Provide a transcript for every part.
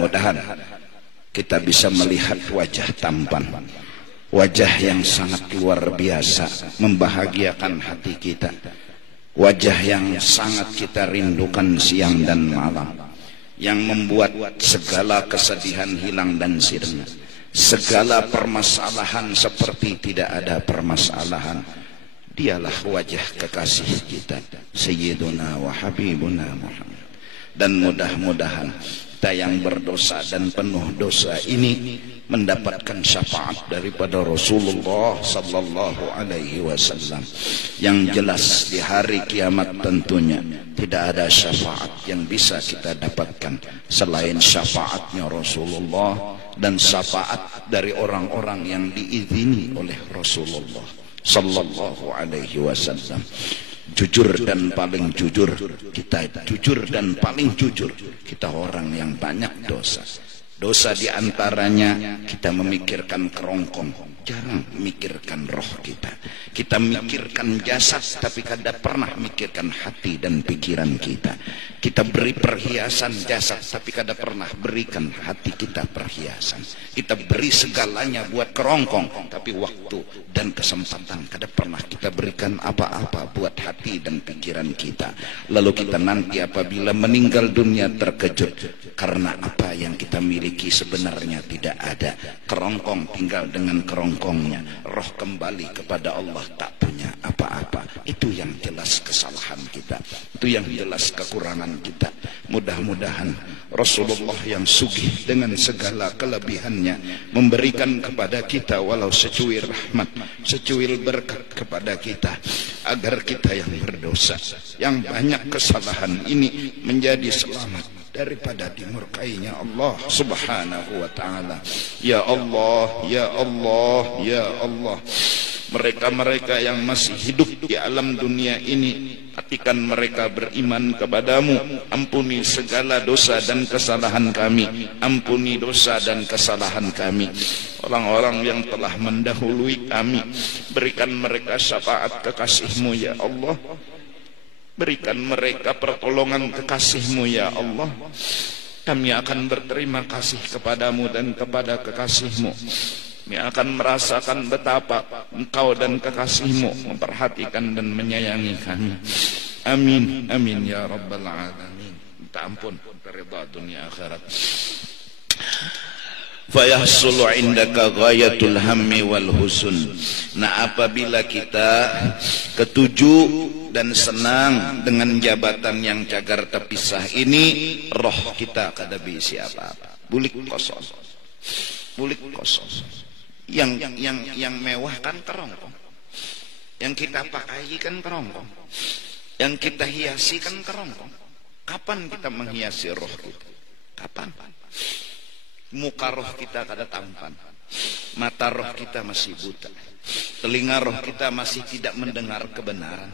mudah-mudahan kita bisa melihat wajah tampan, wajah yang sangat luar biasa, membahagiakan hati kita, wajah yang sangat kita rindukan siang dan malam, yang membuat segala kesedihan hilang dan sirna, segala permasalahan seperti tidak ada permasalahan. Dialah wajah kekasih kita, Sayyiduna wa Habibuna Muhammad. Dan mudah-mudahan kita yang berdosa dan penuh dosa ini mendapatkan syafaat daripada Rasulullah sallallahu alaihi wasallam. Yang jelas di hari kiamat tentunya tidak ada syafaat yang bisa kita dapatkan selain syafaatnya Rasulullah dan syafaat dari orang-orang yang diizini oleh Rasulullah sallallahu alaihi wasallam. Jujur dan paling jujur kita, jujur dan paling jujur kita orang yang banyak dosa. Dosa diantaranya kita memikirkan kerongkong, jarang memikirkan roh kita. Kita mikirkan jasad tapi kada pernah mikirkan hati dan pikiran kita. Kita beri perhiasan jasad tapi kada pernah berikan hati kita perhiasan. Kita beri segalanya buat kerongkong tapi waktu dan kesempatan kada pernah kita berikan apa-apa buat hati dan pikiran kita. Lalu kita nanti apabila meninggal dunia terkejut karena apa yang kita miliki sebenarnya tidak ada. Kerongkong tinggal dengan kerongkongnya, roh kembali kepada Allah tak punya apa-apa. Itu yang jelas kesalahan kita, itu yang jelas kekurangan kita. Mudah-mudahan Rasulullah yang sugih dengan segala kelebihannya memberikan kepada kita walau secuil rahmat, secuil berkat kepada kita, agar kita yang berdosa, yang banyak kesalahan ini menjadi selamat daripada dimurkainya Allah subhanahu wa ta'ala. Ya Allah, ya Allah, ya Allah, mereka-mereka yang masih hidup di alam dunia ini, pastikan mereka beriman kepadamu. Ampuni segala dosa dan kesalahan kami, ampuni dosa dan kesalahan kami. Orang-orang yang telah mendahului kami, berikan mereka syafaat kekasih-Mu ya Allah. Berikan mereka pertolongan kekasih-Mu ya Allah. Kami akan berterima kasih kepadamu dan kepada kekasih-Mu. Kami akan merasakan betapa Engkau dan kekasih-Mu memperhatikan dan menyayangi kami. Amin, amin ya rabbal alamin. Minta ampun, ridha dunia akhirat. Fayahsulu indaka ghayatul hammi wal husun. Nah, apabila kita ketujuh dan senang dengan jabatan yang cagar terpisah ini, roh kita kada bisi apa-apa, bulik kosong, bulik kosong. Yang mewah kan kerongkong, yang kita pakai kan kerongkong, yang kita hiasi kan kerongkong. Kapan kita menghiasi roh kita? Kapan? Muka roh kita kada tampan, mata roh kita masih buta, telinga roh kita masih tidak mendengar kebenaran,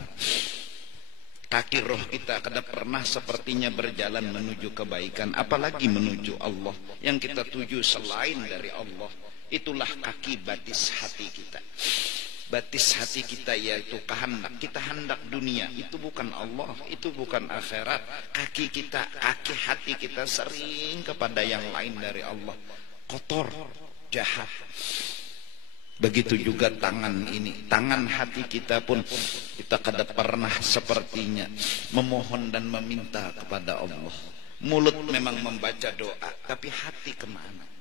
kaki roh kita kada pernah sepertinya berjalan menuju kebaikan, apalagi menuju Allah. Yang kita tuju selain dari Allah, itulah kaki batis hati kita. Batis hati kita yaitu kehendak. Kita hendak dunia, itu bukan Allah, itu bukan akhirat. Kaki kita, kaki hati kita sering kepada yang lain dari Allah, kotor, jahat. Begitu juga tangan ini, tangan hati kita pun kita kada pernah sepertinya memohon dan meminta kepada Allah. Mulut memang membaca doa, tapi hati kemana?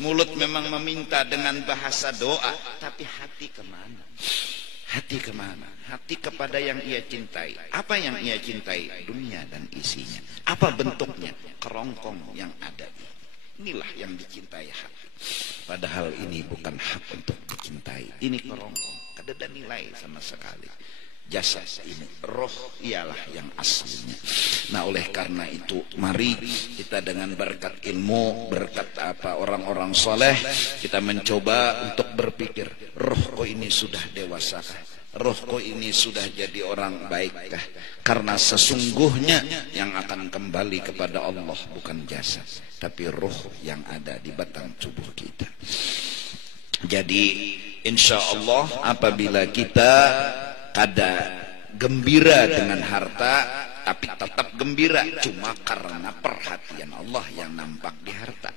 Mulut memang meminta dengan bahasa doa, tapi hati kemana? Hati kemana? Hati kepada yang ia cintai. Apa yang ia cintai? Dunia dan isinya. Apa bentuknya? Kerongkong yang ada. Inilah yang dicintai hati. Padahal ini bukan hak untuk dicintai. Ini kerongkong, kada ada nilai sama sekali. Jasad ini, roh ialah yang aslinya. Nah, oleh karena itu mari kita dengan berkat ilmu, berkat orang-orang soleh, kita mencoba untuk berpikir, rohku ini sudah dewasakah? Rohku ini sudah jadi orang baikkah? Karena sesungguhnya yang akan kembali kepada Allah bukan jasad, tapi roh yang ada di batang tubuh kita. Jadi insya Allah apabila kita kada gembira dengan harta, tapi tetap gembira, cuma karena perhatian Allah yang nampak di harta.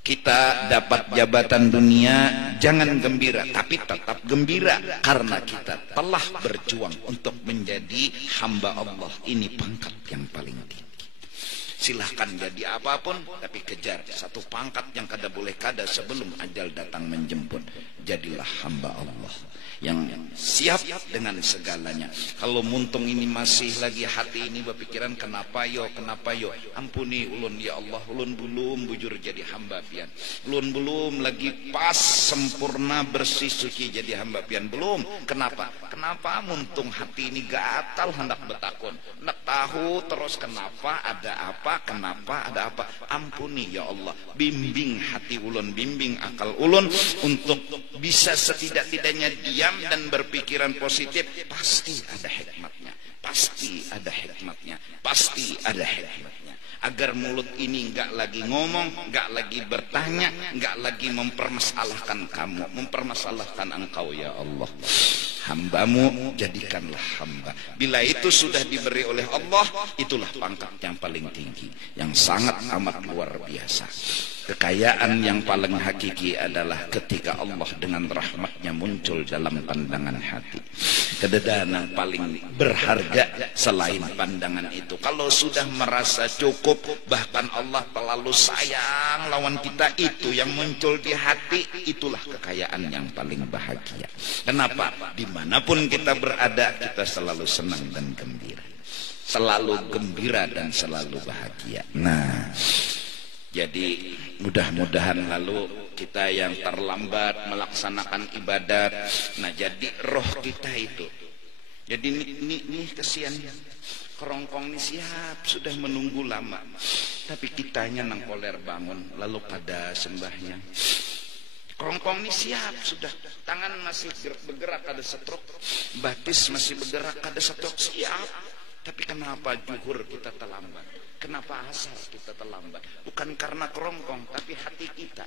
Kita dapat jabatan dunia, jangan gembira, tapi tetap gembira karena kita telah berjuang untuk menjadi hamba Allah. Ini pangkat yang paling tinggi. Silahkan jadi apapun, tapi kejar satu pangkat yang kada boleh kada sebelum ajal datang menjemput. Jadilah hamba Allah yang siap dengan segalanya. Kalau muntung ini masih lagi hati ini berpikiran kenapa yo, ampuni ulun ya Allah, ulun belum bujur jadi hamba pian, ulun belum lagi pas sempurna bersih suci jadi hamba pian, belum. Kenapa muntung hati ini gatal hendak betakun, hendak tahu terus kenapa ada apa, ampuni ya Allah, bimbing hati ulun, bimbing akal ulun untuk bisa setidak-tidaknya diam dan berpikiran positif. Pasti ada hikmatnya, agar mulut ini enggak lagi ngomong, enggak lagi bertanya, enggak lagi mempermasalahkan kamu, mempermasalahkan engkau ya Allah. Hambamu jadikanlah hamba. Bila itu sudah diberi oleh Allah, itulah pangkat yang paling tinggi, yang sangat amat luar biasa. Kekayaan yang paling hakiki adalah ketika Allah dengan rahmatnya muncul dalam pandangan hati. Keadaan yang paling berharga selain pandangan itu. Kalau sudah merasa cukup, bahkan Allah terlalu sayang lawan kita, itu yang muncul di hati, itulah kekayaan yang paling bahagia. Kenapa? Dimanapun kita berada, kita selalu senang dan gembira, selalu gembira dan selalu bahagia. Nah, jadi mudah-mudahan lalu kita yang terlambat melaksanakan ibadat, nah jadi roh kita itu, jadi ini kesian kerongkong ini siap sudah menunggu lama, tapi kitanya nang koler bangun lalu pada sembahyang. Kerongkong ini siap sudah, tangan masih bergerak ada stroke, batis masih bergerak ada stroke, siap. Tapi kenapa zuhur kita terlambat? Kenapa asar kita terlambat? Bukan karena kerongkong, tapi hati kita.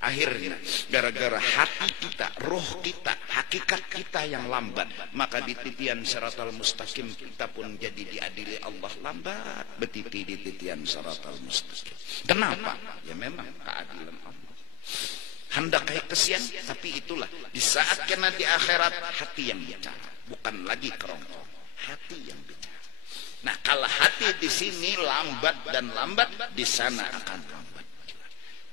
Akhirnya gara-gara hati kita, roh kita, hakikat kita yang lambat, maka di titian siratal mustaqim kita pun jadi diadili Allah lambat betiti di titian siratal mustaqim. Kenapa? Ya memang keadilan Allah. Hendak kayak kesian, tapi itulah di saat kena di akhirat hati yang bicara, bukan lagi kerongkong, hati yang bicara. Nah, kalau hati di sini lambat dan lambat, di sana akan lambat.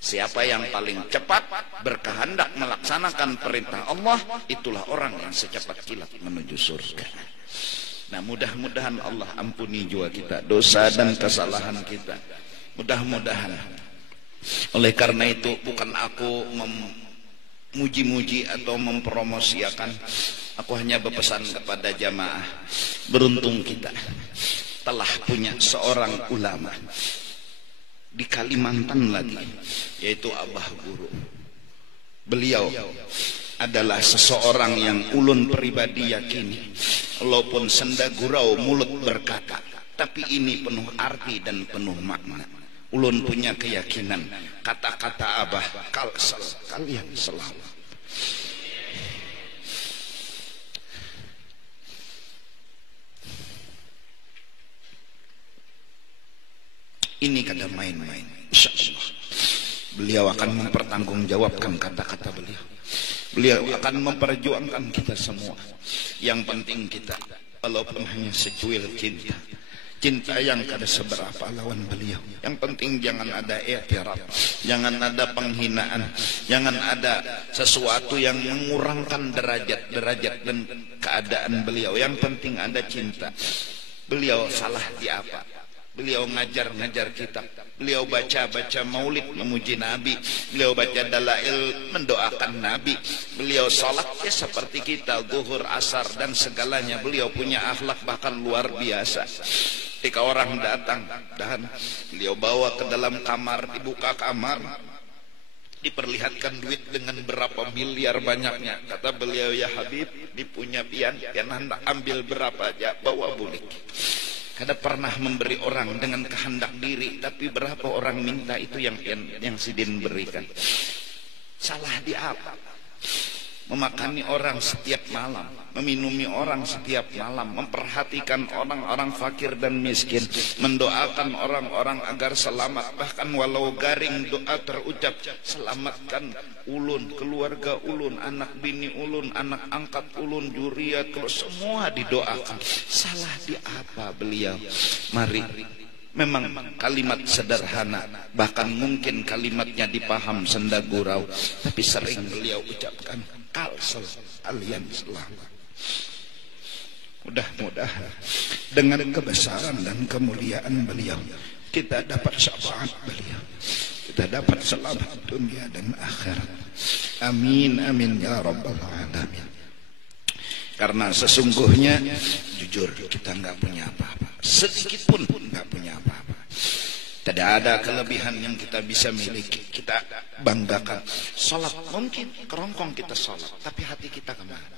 Siapa yang paling cepat berkehendak melaksanakan perintah Allah, itulah orang yang secepat kilat menuju surga. Nah, mudah-mudahan Allah ampuni jiwa kita, dosa dan kesalahan kita. Mudah-mudahan. Oleh karena itu bukan aku memuji-muji atau mempromosikan, aku hanya berpesan kepada jamaah, beruntung kita telah punya seorang ulama di Kalimantan lagi, yaitu Abah Guru. Beliau adalah seseorang yang ulun pribadi yakini, walaupun senda gurau mulut berkata, tapi ini penuh arti dan penuh makna. Ulun punya keyakinan kata-kata Abah kalian selalu. Ini kada main-main. Insyaallah beliau akan mempertanggungjawabkan kata-kata beliau. Beliau akan memperjuangkan kita semua. Yang penting kita, walaupun hanya secuil cinta yang kada seberapa lawan beliau. Yang penting jangan ada i'tiraf, jangan ada penghinaan, jangan ada sesuatu yang mengurangkan derajat dan keadaan beliau. Yang penting ada cinta. Beliau salah di apa? Beliau ngajar kitab, beliau baca maulid memuji Nabi, beliau baca dalail mendoakan Nabi, beliau salat ya seperti kita, zuhur, asar dan segalanya. Beliau punya akhlak bahkan luar biasa. Ketika orang datang dan beliau bawa ke dalam kamar, dibuka kamar, diperlihatkan duit dengan berapa miliar banyaknya. Kata beliau, ya Habib, dipunya pian, yang hendak ambil berapa aja, bawa bulik. Kada pernah memberi orang dengan kehendak diri, tapi berapa orang minta itu yang sidin berikan. Salah di apa? memakani orang setiap malam, meminumi orang setiap malam, memperhatikan orang-orang fakir dan miskin, mendoakan orang-orang agar selamat, bahkan walau garing doa terucap, selamatkan ulun, keluarga ulun, anak bini ulun, anak angkat ulun, juriat, semua didoakan. Salah di apa beliau? Mari, memang kalimat sederhana, bahkan mungkin kalimatnya dipaham senda gurau, tapi sering beliau ucapkan, kalsel kalian selamat. Mudah-mudahan dengan kebesaran dan kemuliaan beliau kita dapat syafaat beliau, kita dapat selamat dunia dan akhirat. Amin amin ya rabbal alamin. Karena sesungguhnya jujur kita nggak punya apa-apa, sedikit pun nggak punya apa-apa. Tidak ada kelebihan yang kita bisa miliki, kita banggakan. Salat mungkin kerongkong kita salat, tapi hati kita kemana?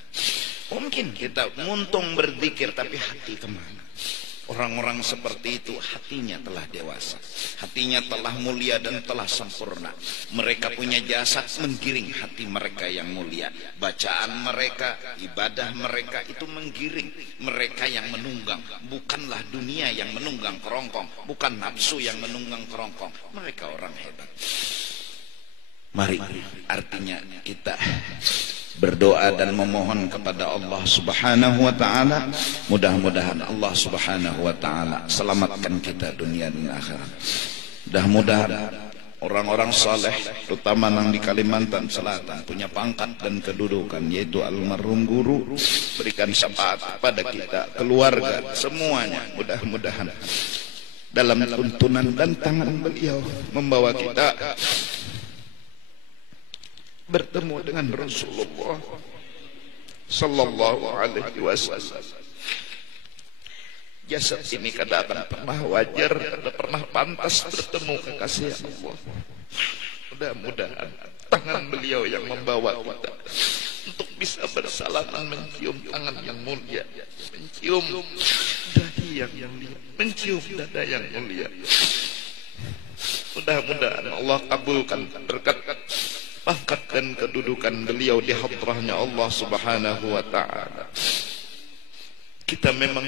Mungkin kita muntung berzikir, tapi hati kemana? Orang-orang seperti itu hatinya telah dewasa, hatinya telah mulia dan telah sempurna. Mereka punya jasad menggiring hati mereka yang mulia. Bacaan mereka, ibadah mereka itu menggiring mereka yang menunggang. Bukanlah dunia yang menunggang kerongkong, bukan nafsu yang menunggang kerongkong. Mereka orang hebat. Mari, artinya kita berdoa dan memohon kepada Allah Subhanahu wa taala, mudah-mudahan Allah Subhanahu wa taala selamatkan kita dunia dan akhirat. Mudah-mudahan orang-orang saleh, terutama yang di Kalimantan Selatan, punya pangkat dan kedudukan, yaitu almarhum guru, berikan syafaat pada kita, keluarga, semuanya. Mudah-mudahan dalam tuntunan dan tangan beliau membawa kita bertemu dengan Rasulullah sallallahu alaihi wasallam. Jasad ini kadang pernah wajar, kadang pernah pantas bertemu kekasih Allah. Mudah-mudahan tangan beliau yang membawa kita untuk bisa bersalaman, mencium tangan yang mulia, mencium dahi yang mulia, mencium dada yang mulia. Mudah-mudahan Allah kabulkan berkat pangkat dan kedudukan beliau di hadrahnya Allah Subhanahu wa ta'ala. Kita memang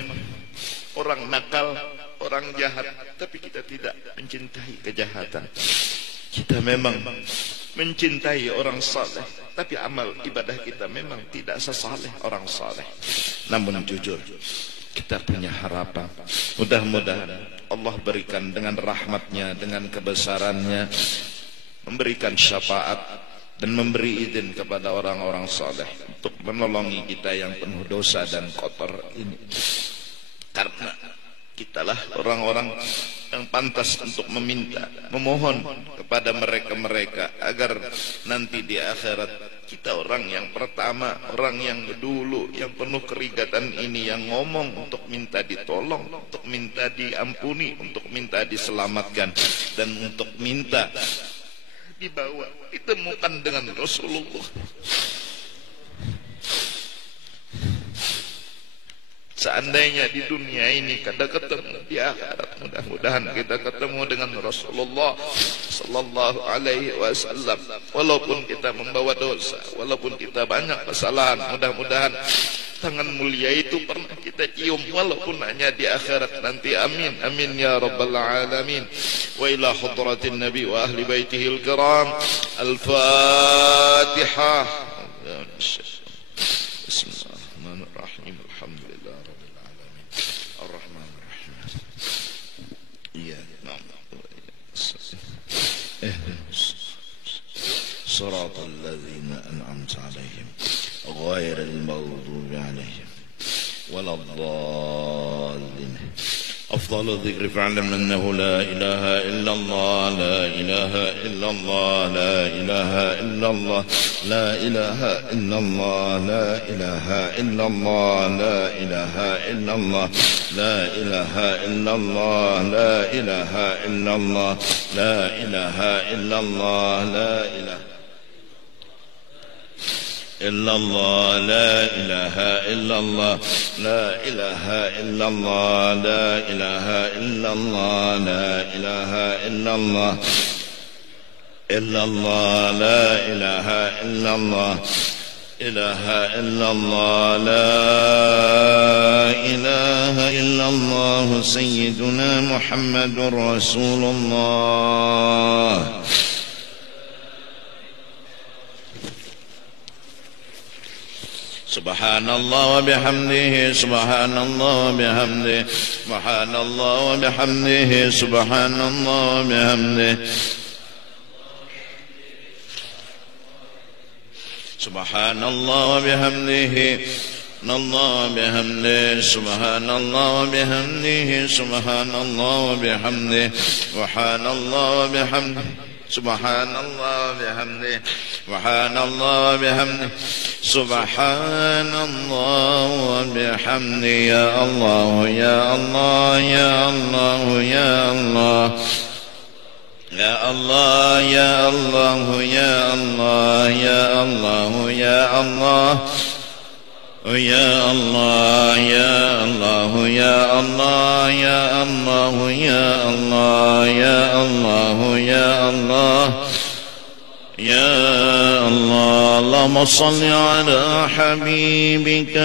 orang nakal, orang jahat, tapi kita tidak mencintai kejahatan. Kita memang mencintai orang saleh, tapi amal ibadah kita memang tidak sesaleh orang saleh. Namun jujur, kita punya harapan. Mudah-mudahan Allah berikan dengan rahmatnya, dengan kebesarannya, memberikan syafaat dan memberi izin kepada orang-orang saleh untuk menolongi kita yang penuh dosa dan kotor ini. Karena kitalah orang-orang yang pantas untuk meminta, memohon kepada mereka-mereka agar nanti di akhirat kita orang yang pertama, orang yang dulu, yang penuh kerigatan ini, yang ngomong untuk minta ditolong, untuk minta diampuni, untuk minta diselamatkan, dan untuk minta dibawa, ditemukan dengan Rasulullah. Seandainya di dunia ini kada ketemu, di akhirat mudah-mudahan kita ketemu dengan Rasulullah sallallahu alaihi wasallam. Walaupun kita membawa dosa, walaupun kita banyak kesalahan, mudah-mudahan tangan mulia itu pernah kita cium, walaupun hanya di akhirat nanti. Amin amin ya rabbal alamin. Wa ila hadratin nabi wa ahli baitihil kiram. Al-Fatihah. Bismillahirrahmanirrahim. Alhamdulillah rabbil alamin. Ar-Rahmanir-Rahim. Iyyaka na'budu wa iyyaka nasta'in. Shiratal ladzina an'amta 'alaihim ghairil maghdubi 'alaihim waladdallin. أفضل الذكر فاعلم أنه لا إله إلا الله لا إله إلا الله لا إله إلا الله لا إله إلا الله لا إله إلا الله لا إله إلا الله لا إله إلا الله لا إله إلا الله لا إله إلا الله لا إله إلا الله لا إله إلا الله لا إله إلا الله لا إله إلا الله لا إله إلا الله إلا الله لا إله إلا الله إله إلا الله لا إله إلا الله سيدنا محمد رسول الله سبحان الله وبحمده سبحان الله وبحمده سبحان الله وبحمده سبحان الله وبحمده سبحان الله وبحمده الله بحمده سبحان الله وبحمده سبحان الله وبحمده سبحان الله وبحمده سبحان الله وبحمده سبحان الله وبحمده سبحان الله وبحمده يا الله يا الله يا الله يا الله يا الله يا الله يا الله يا الله يا الله يا الله يا الله يا الله يا الله يا الله يا الله يا الله يا الله اللهم صل على حبيبك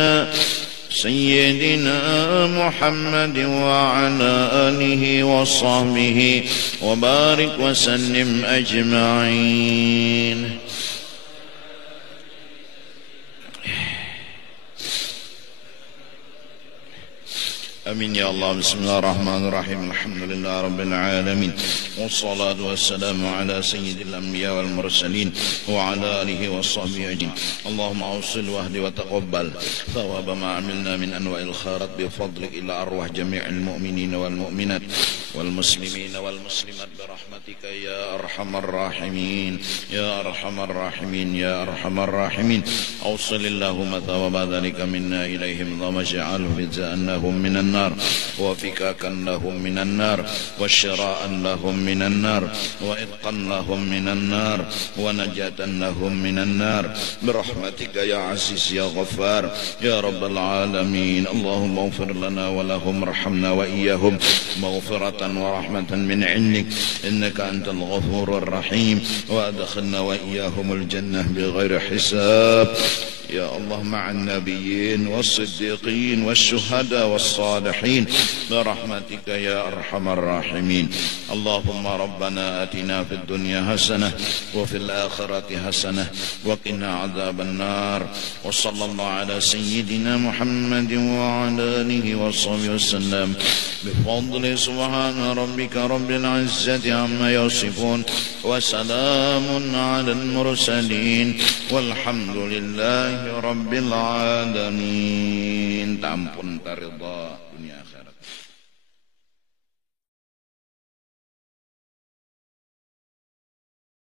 سيدنا محمد وعلى آله وصحبه وبارك وسلم أجمعين آمين يا الله. بسم الله الرحمن الرحيم الحمد لله رب العالمين والصلاة والسلام على سيد الأنبياء والمرسلين وعلى آله وصحبه أجمعين. اللهم أوصل واهد وتقبل ثواب ما عملنا من أنواع الخيرات بفضلك إلى أرواح جميع المؤمنين والمؤمنات والمسلمين والمسلمات برحمتك يا أرحم الراحمين يا أرحم الراحمين يا أرحم الراحمين. أوصل اللهم ثواب ذلك منا إليهم اللهم اجعله جزاءهم من النار وفكاكا لهم من النار وشراء لهم من النار وإذقا لهم من النار ونجاة لهم من النار برحمتك يا عزيز يا غفار يا رب العالمين. اللهم اغفر لنا ولهم ارحمنا وإياهم مغفرة ورحمة من عندك إنك أنت الغفور الرحيم وأدخلنا وإياهم الجنة بغير حساب يا الله مع النبيين والصديقين والشهداء والصالحين برحمتك يا أرحم الراحمين. اللهم ربنا آتنا في الدنيا حسنة وفي الآخرة حسنة وقنا عذاب النار وصلى الله على سيدنا محمد وعلى آله وصحبه وسلم بفضل سبحان ربك رب العزة عما يصفون وسلام على المرسلين والحمد لله Rabbil alamin. Tampun taridha dunia akhirat.